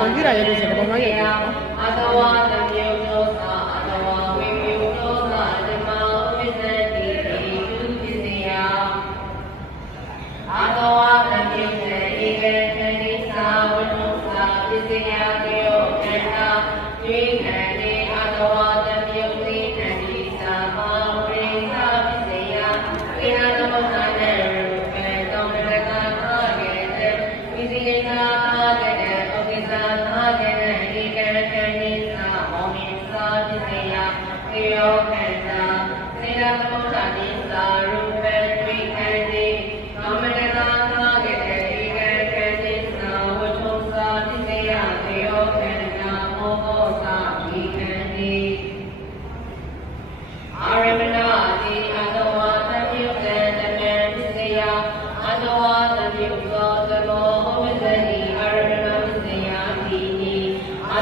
ကွန်ပျူတာရဲ့လို့ဆို Scenario and